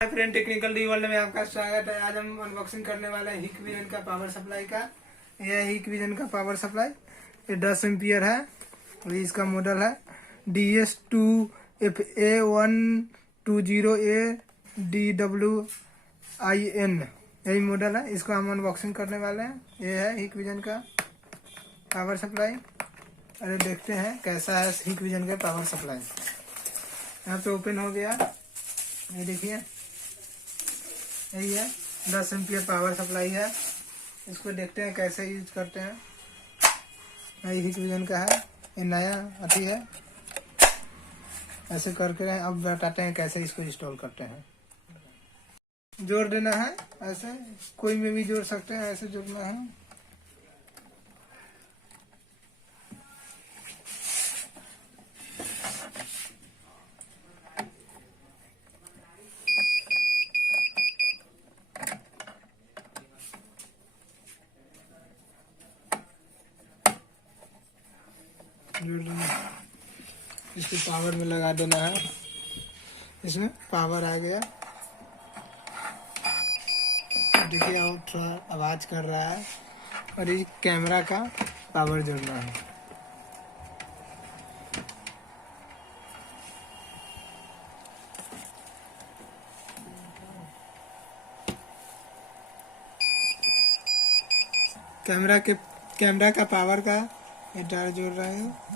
Hi friend, technical D world में आपका स्वागत है। आज हम अनबॉक्सिंग करने वाले हैं हिकविजन का पावर सप्लाई का। यह है हिकविजन का पावर सप्लाई। ये 10 एम्पियर है और इसका मॉडल है DS2FA120ADWIN। यही मॉडल है। इसको हम अनबॉक्सिंग करने वाले हैं। ये है हिकविजन का पावर सप्लाई। अरे देखते हैं कैसा है हिकविजन का पावर सप्लाई। यहाँ पे ओपन हो गया। ये देखिए, यही है 10 एम्पियर पावर सप्लाई है। इसको देखते हैं कैसे यूज करते हैं। यही हिकविजन का है। ये नया अथी है। ऐसे करके अब बताते हैं कैसे इसको इंस्टॉल करते हैं। जोड़ देना है, ऐसे कोई में भी जोड़ सकते हैं। ऐसे जोड़ना है। जोड़ देना, इसको पावर में लगा देना है। इसमें पावर आ गया। देखिए, और थोड़ा आवाज कर रहा है। और ये कैमरा का पावर जोड़ना है। कैमरा का पावर का ये तार जोड़ रहा है।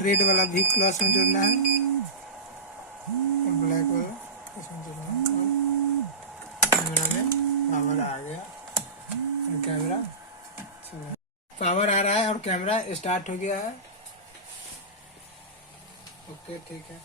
रेड वाला भी प्लस में जोड़ना है और ब्लैक वाला इसमें जोड़ना है। कैमरा में पावर आ गया और कैमरा चला। पावर आ रहा है और कैमरा स्टार्ट हो गया है। ओके, ठीक है।